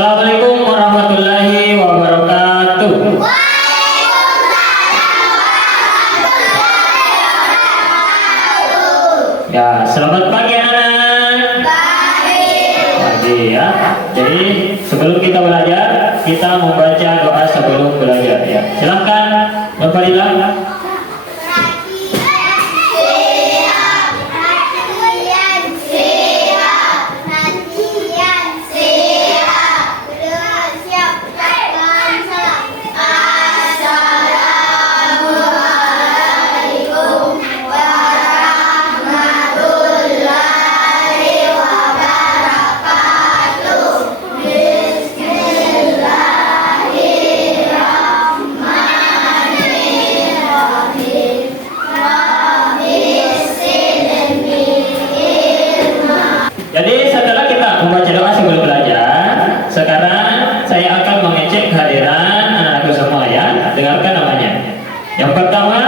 Assalamualaikum warahmatullahi wabarakatuh. Ya, selamat pagi anak-anak. Pagi ya. Jadi sebelum kita belajar, kita membaca doa sebelum belajar ya. Silakan, Mbak Fadila. Jadi setelah kita membaca doa sebelum belajar, sekarang saya akan mengecek kehadiran anak-anakku semua ya. Dengarkan namanya. Yang pertama,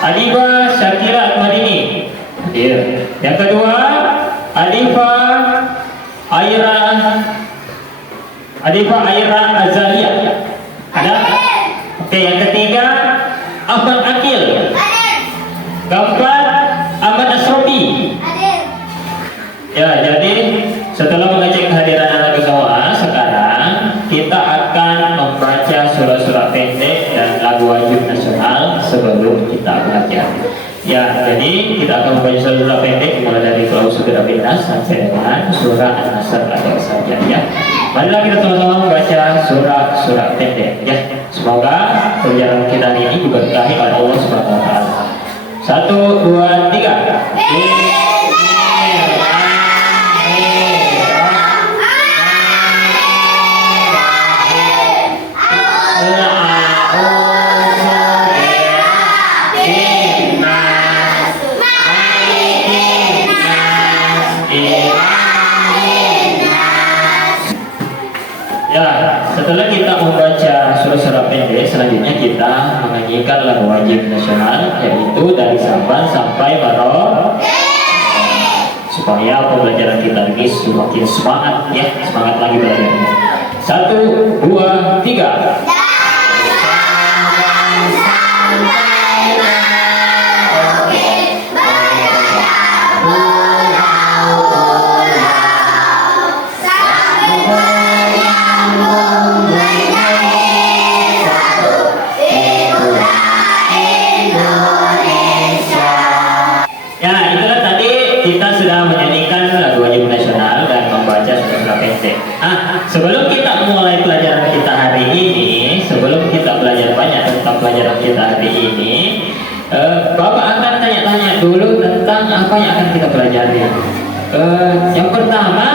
Adifa Syakira Madini. Hadir. Yang kedua, Adifa Aira Azalia. Ada? Oke, yang ketiga, Ahmad Akil. Keempat, Ahmad Asrofi. Ya, jadi setelah mengecek kehadiran anak semua, sekarang kita akan membaca surah-surah pendek dan lagu wajib nasional sebelum kita belajar. Ya, jadi kita akan membaca surah pendek mulai dari Qul A'udzu Binnas sampai dengan surah An-Nasr ada saja ya. Marilah kita sama-sama membaca surah-surah pendek ya. Semoga perjalanan kita ini juga dikasihi oleh Allah Subhanahu wa taala. 1 2 3. Ya, setelah kita membaca surah-surah pendek, selanjutnya kita menyanyikan lagu wajib nasional, yaitu dari Sabang sampai Maroke, supaya pembelajaran kita ini semakin semangat ya, semangat lagi belajar. 1 2 3. Sebelum kita mulai pelajaran kita hari ini, sebelum kita belajar banyak tentang pelajaran kita hari ini, Bapak akan tanya-tanya dulu tentang apa yang akan kita pelajari. Yang pertama,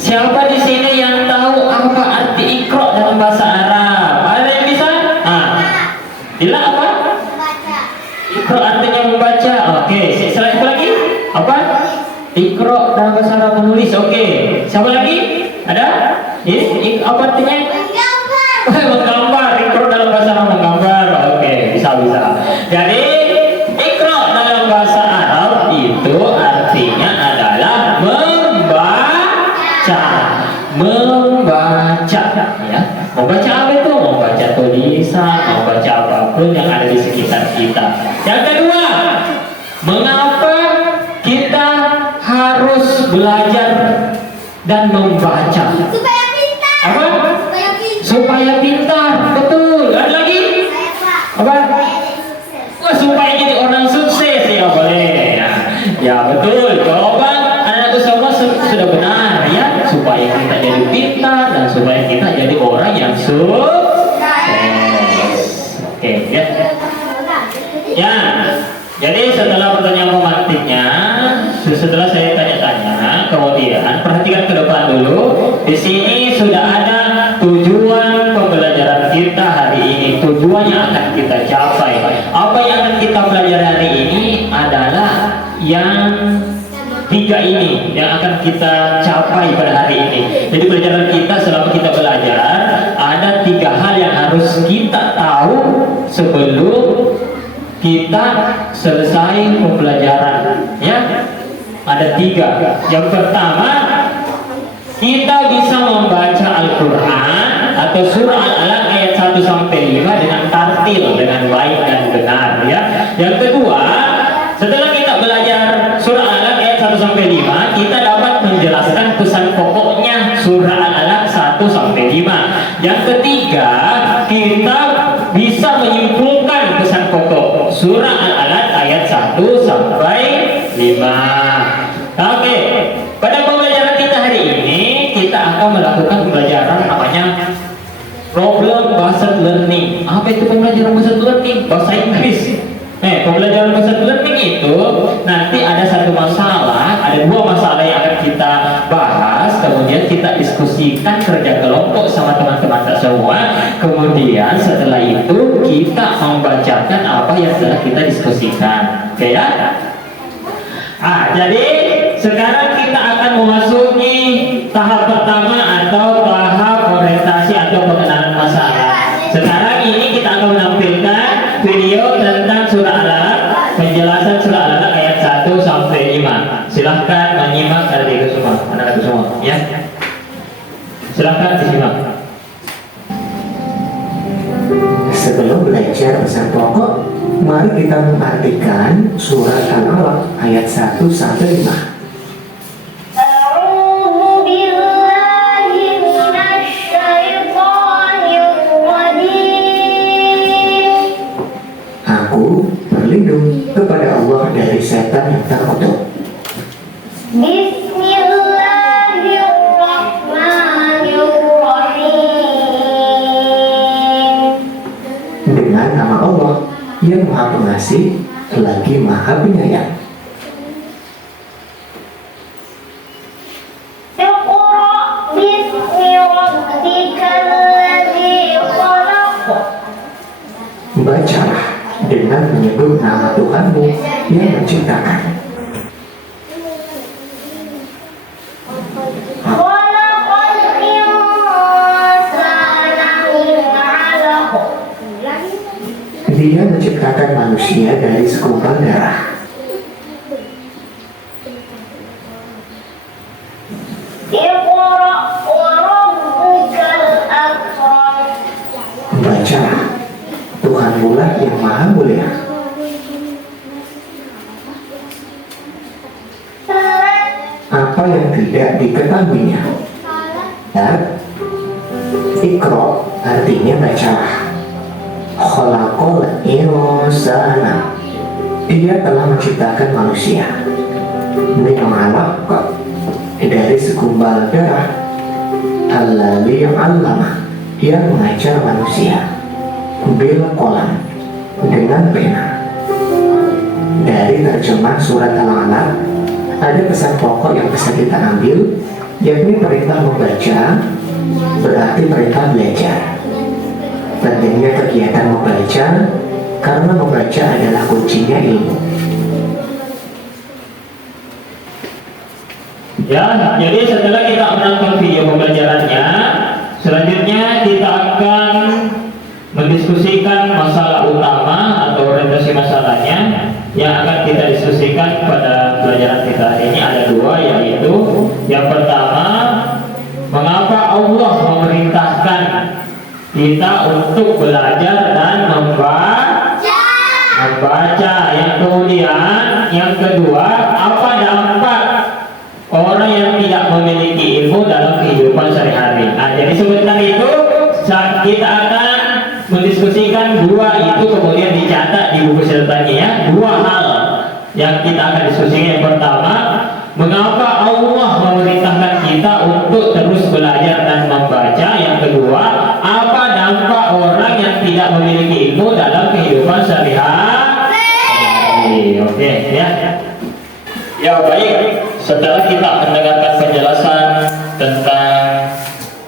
siapa di sini yang tahu apa arti Iqra dalam bahasa Arab? Ada yang bisa? Bila apa? Iqra artinya membaca. Oke, selain itu lagi apa? Iqra dalam bahasa Arab menulis. Oke, siapa lagi? Ada? Ini apa artinya? Menggambar. Iqra dalam bahasa Arab menggambar. Oke, bisa. Jadi Iqra dalam bahasa Arab itu artinya adalah membaca. Ya. Membaca apa itu? Membaca tulisan, membaca apapun yang ada di sekitar kita. Yang kedua, mengapa kita harus belajar dan membaca? Supaya pintar. Apa? Supaya pintar. Betul. Ada lagi? Apa? Supaya jadi orang sukses ya, boleh ya betul. Jawaban anak-anakku semua sudah benar ya. Supaya kita jadi pintar dan supaya kita jadi orang yang sukses. Oke ya. Ya. Jadi setelah pertanyaan romantiknya, setelah saya tanya-tanya, kemudian perhatikan ke depan dulu. Di sini sudah ada tujuan pembelajaran kita hari ini. Tujuan yang akan kita capai. Apa yang akan kita pelajari hari ini adalah yang 3 ini yang akan kita capai pada hari ini. Jadi pelajaran kita selama kita belajar ada 3 hal yang harus kita tahu sebelum kita selesai pembelajaran ya. Ada 3. Yang pertama, kita bisa membaca Al-Quran atau surah Al-Alaq ayat 1 sampai 5 dengan tartil, dengan baik dan benar ya. Yang kedua, setelah kita belajar surah Al-Alaq ayat 1 sampai 5, kita dapat menjelaskan pesan pokoknya surah Al-Alaq 1 sampai 5. Yang ketiga, kita bisa menyimpulkan pesan pokok surah Al-Alaq ayat 1 sampai 5. Oke, pada pembelajaran kita hari ini kita akan melakukan pembelajaran namanya problem based learning. Apa itu pembelajaran based learning? Bahasa Inggris. Pembelajaran based learning itu nanti ada satu masalah, ada dua masalah yang akan kita bahas, kemudian kita diskusikan kerja kelompok sama teman-teman kita semua. Kemudian setelah itu kita membacakan apa yang telah kita diskusikan. Oke ya? Jadi sekarang kita akan memasuki tahap pertama atau tahap orientasi atau pengenalan masalah. Sekarang ini kita akan menampilkan video tentang surah Al-Alaq, penjelasan surah Al-Alaq ayat 1 sampai 5. Silahkan menyimak adik-adik semua, anak-anak semua, ya. Silahkan disimak. Sebelum belajar pesan pokok, mari kita mengartikan surat Al-Alaq ayat 1 sampai 5. Aku berlindung kepada Allah dari setan yang terkutuk. Dengan nama Allah yang Maha Pengasih lagi Maha Penyayang. Bacalah dengan menyebut nama Tuhanmu yang menciptakan. Dia menciptakan manusia dari segumpal darah. Bacalah, Tuhanmu lah yang Maha Mulia. Apa yang tidak diketahuinya? Iqra artinya bacalah. Khalaqal insana, Dia telah menciptakan manusia. Min 'alaq, dari segumpal darah. Alladzi 'allama, yang mengajar manusia. Bil qalam, dengan pena. Dari terjemah surat Al-Alaq ada pesan pokok yang bisa kita ambil, yakni perintah membaca berarti perintah belajar. Pentingnya kegiatan membaca karena membaca adalah kuncinya ilmu. Ya, jadi setelah kita menonton video pembelajarannya, selanjutnya kita akan mendiskusikan masalah utama atau orientasi masalahnya yang akan kita diskusikan pada pelajaran kita hari ini. Ada dua, yaitu yang pertama, mengapa Allah memerintahkan kita untuk belajar dan membaca. Yang kemudian, yang kedua, apa dampak orang yang tidak memiliki ilmu dalam kehidupan sehari-hari. Jadi sebentar itu kita akan mendiskusikan dua itu, kemudian dicatat di buku ceritanya ya. Dua hal yang kita akan diskusikan. Yang pertama, mengapa Allah memerintahkan kita untuk terus belajar dan membaca. Yang kedua, apa dampak orang yang tidak memiliki ilmu dalam kehidupan sehari-hari. Oke ya. Ya baik, setelah kita mendengarkan penjelasan tentang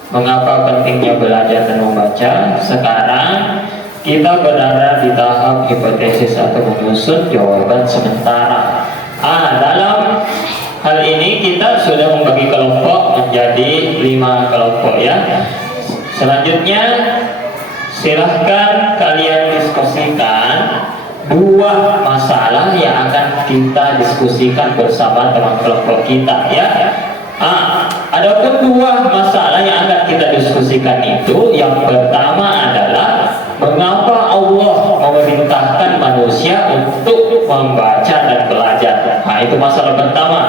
mengapa pentingnya belajar dan membaca, sekarang kita berada di tahap hipotesis atau menyusun jawaban sementara. Dalam hal ini kita sudah membagi kelompok menjadi 5 kelompok ya. Selanjutnya silahkan kalian diskusikan dua masalah yang akan kita diskusikan bersama teman kelompok kita ya. Adapun dua masalah yang akan kita diskusikan itu, yang pertama adalah mengapa Allah memerintahkan manusia untuk membaca dan belajar. Nah, itu masalah pertama.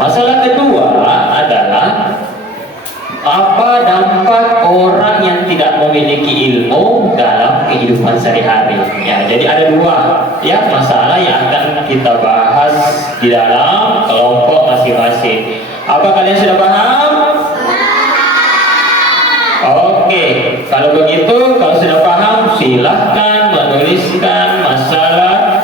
Masalah kedua adalah apa dampak orang yang tidak memiliki ilmu dalam kehidupan sehari-hari. Ya, jadi ada dua ya masalah yang akan kita bahas di dalam kelompok masing-masing. Apa kalian sudah paham? Oke, kalau begitu, kalau sudah paham, silahkan menuliskan masalah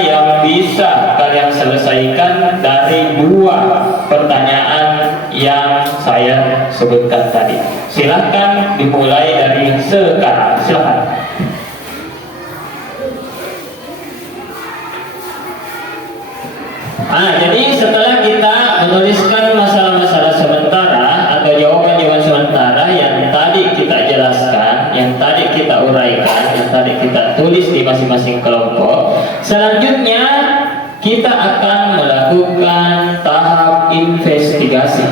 yang bisa kalian selesaikan dari dua pertanyaan yang saya sebutkan tadi. Silahkan dimulai dari sekarang. Silahkan. Jadi setelah kita menuliskan masalah-masalah sementara atau jawaban-jawaban sementara yang tadi kita jelaskan, yang tadi kita uraikan, yang tadi kita tulis di masing-masing kelompok, selanjutnya kita akan melakukan tahap investigasi.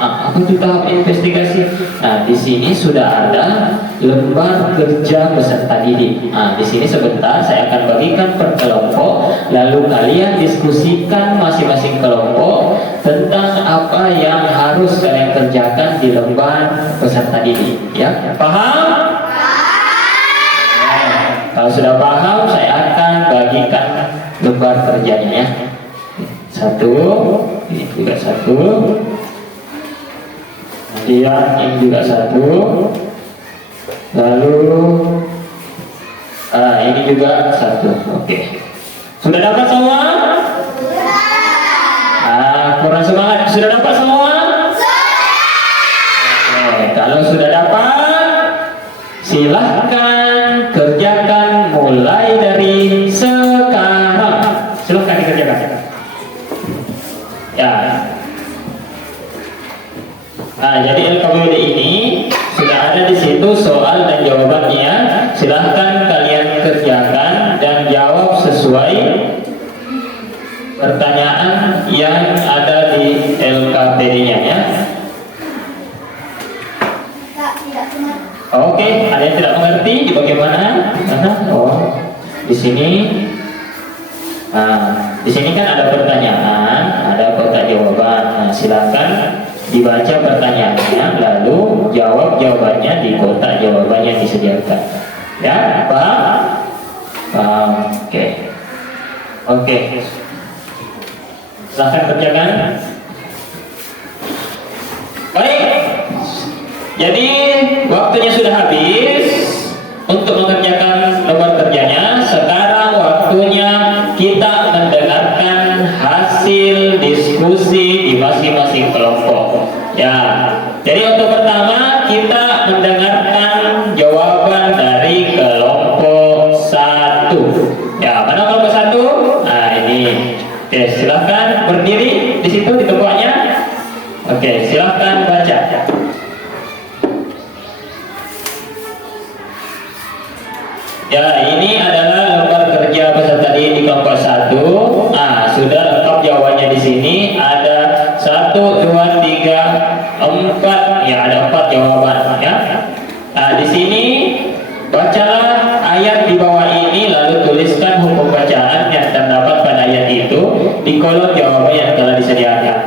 Apa itu tahap investigasi? Nah, di sini sudah ada lembar kerja peserta didik. Di sini sebentar saya akan bagikan per kelompok, lalu kalian diskusikan masing-masing kelompok tentang apa yang harus kalian kerjakan di lembar peserta didik. Ya, paham? Kalau sudah paham, saya akan bagikan lembar kerjanya ya. Satu, ini juga satu. Kemudian ini juga satu. Lalu ini juga satu. Oke. Sudah dapat semua? Kurang semangat. Sudah dapat semua? Oke. Kalau sudah dapat, silahkan kerjakan mulai dari sekarang. Silahkan dikerjakan. Ya. Jadi LKWD ini sudah ada di situ soal dan jawabannya. Silahkan kalian kerjakan dan jawab sesuai pertanyaan yang ada di LKPD-nya ya. Oke, ada yang tidak mengerti di bagaimana? Di sini. Di sini kan ada pertanyaan, ada kotak jawaban. Silakan dibaca pertanyaannya, lalu jawab jawabannya di kotak jawaban yang disediakan. Ya, paham? Paham. Oke. Silahkan kerjakan. Baik. Jadi waktunya sudah habis untuk mengerjakan lembar kerjanya. Sekarang waktunya kita mendengarkan hasil diskusi di masing-masing kelompok. Ya, jadi untuk pertama kita mendengarkan jawaban dari kelompok 1. Ya, mana kelompok 1? Nah, ini. Oke, silahkan berdiri di situ di tempatnya. Oke, silahkan baca. Ya, ini adalah lembar kerja peserta didik di kelompok 1. Sudah lengkap jawabannya di sini. Ada 1, 2, 3, 4. Ya, ada 4 jawaban ya. Di sini bacalah ayat di bawah ini, lalu tuliskan hukum bacaan yang terdapat pada ayat itu di kolom jawaban yang telah disediakan.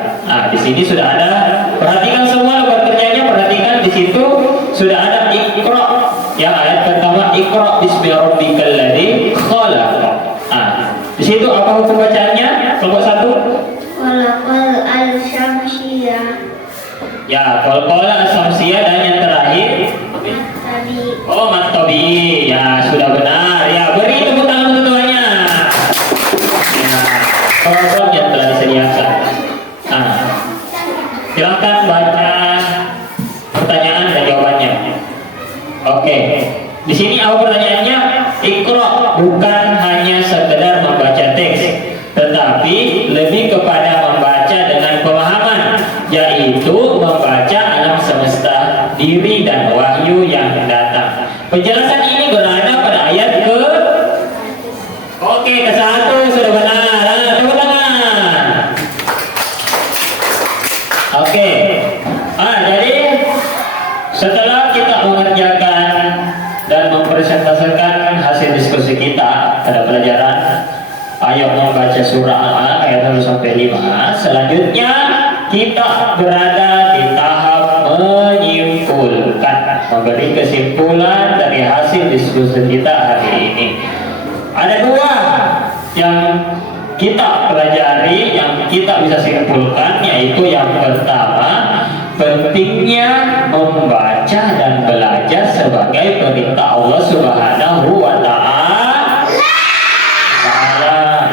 Di sini sudah ada. Perhatikan semua lembar kerjanya. Perhatikan di situ sudah ada Iqra. Ya, ayat pertama Iqra bismi rabbikal ladzi khalaq. Di situ apa hukum bacaannya? Kelompok 1. Qalaqal al-syamsiyah. Ya, qalqala as-samsiyah, dan yang terakhir Tadi. Matabi. Ya, sudah benar. Ya, beri tepuk tangan untuk keduanya. Ya, kelompok yang telah disediakan. Silakan baca pertanyaan dan jawabannya. Oke. Di sini apa pertanyaannya? Iqra bukan hanya sekedar membaca teks, tetapi lebih kepada membaca dengan pemahaman, yaitu membaca alam semesta, diri dan wahyu yang datang. Penjelasan ini berada pada ayat ke ke-1 sudah benar. Tepuk tangan. Oke. pelajaran ayo membaca surah Al-Alaq ayat 1 sampai 5. Selanjutnya kita berada di tahap menyimpulkan, memberi kesimpulan dari hasil diskusi kita hari ini. Ada dua yang kita pelajari, yang kita bisa simpulkan, yaitu yang pertama, pentingnya membaca dan belajar sebagai perintah Allah Subhanahu wa Ta'ala.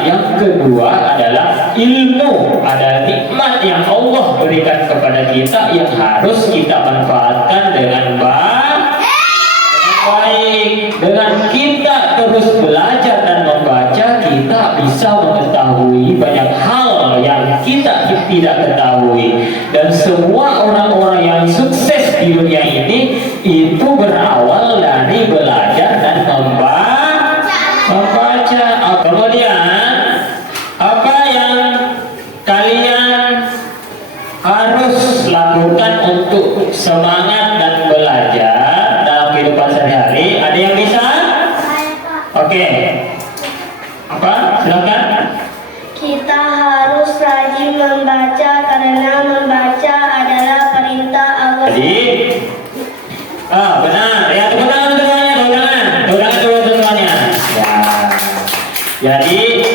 Yang kedua adalah ilmu, ada nikmat yang Allah berikan kepada kita yang harus kita manfaatkan dengan baik. Dengan kita terus belajar dan membaca, kita bisa mengetahui banyak hal yang kita tidak ketahui. Dan semua orang-orang yang sukses di dunia ini itu berawal dari belajar dan membaca. Kemudian apa yang kalian harus lakukan untuk semangat dan belajar dalam kehidupan sehari-hari? Ada yang bisa? Oke. Apa? Silakan. Kita harus rajin membaca karena membaca adalah perintah Allah. Jadi, benar. Ya, tepuk tangan untuk semuanya. Tepuk tangan dulu untuk semuanya. Ya. Jadi,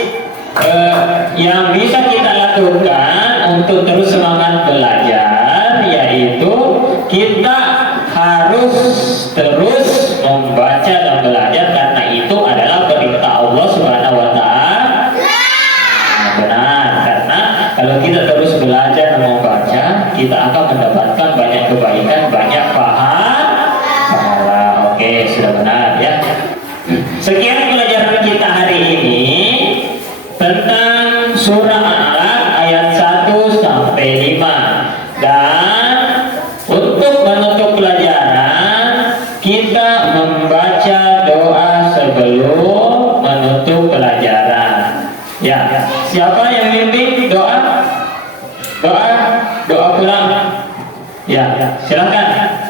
yang bisa kita lakukan untuk terus semangat belajar, yaitu kita harus terus membaca dan belajar karena itu adalah perintah Allah Subhanahu wa Ta'ala. Benar, karena kalau kita terus belajar dan membaca, kita akan mendapatkan banyak kebaikan, banyak pahala. Oke, sudah benar ya. Sekian pelajaran kita hari ini tentang surah Al-Alaq ayat 1 sampai 5. Dan untuk menutup pelajaran, kita membaca doa sebelum menutup pelajaran. Ya, siapa yang memimpin doa? Doa pulang. Ya, silakan.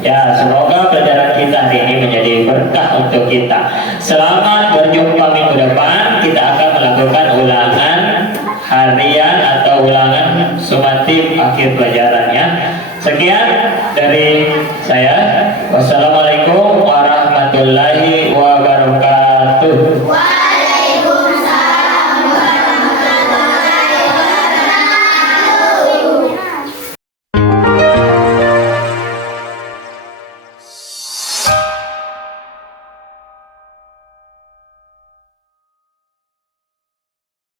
Ya, semoga pelajaran kita hari ini menjadi berkah untuk kita. Selamat berjumpa minggu depan. Kita akan melakukan ulangan harian atau ulangan sumatif akhir pelajarannya. Sekian dari saya. Wassalamualaikum warahmatullahi